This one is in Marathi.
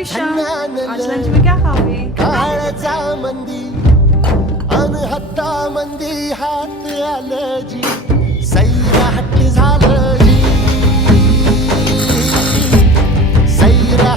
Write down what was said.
ईशान, आज लंच में क्या खाओगे? काळजा मंदी अनहत्ता मंदी हात आलं जी सैरा हट्ट झालं जी सैरा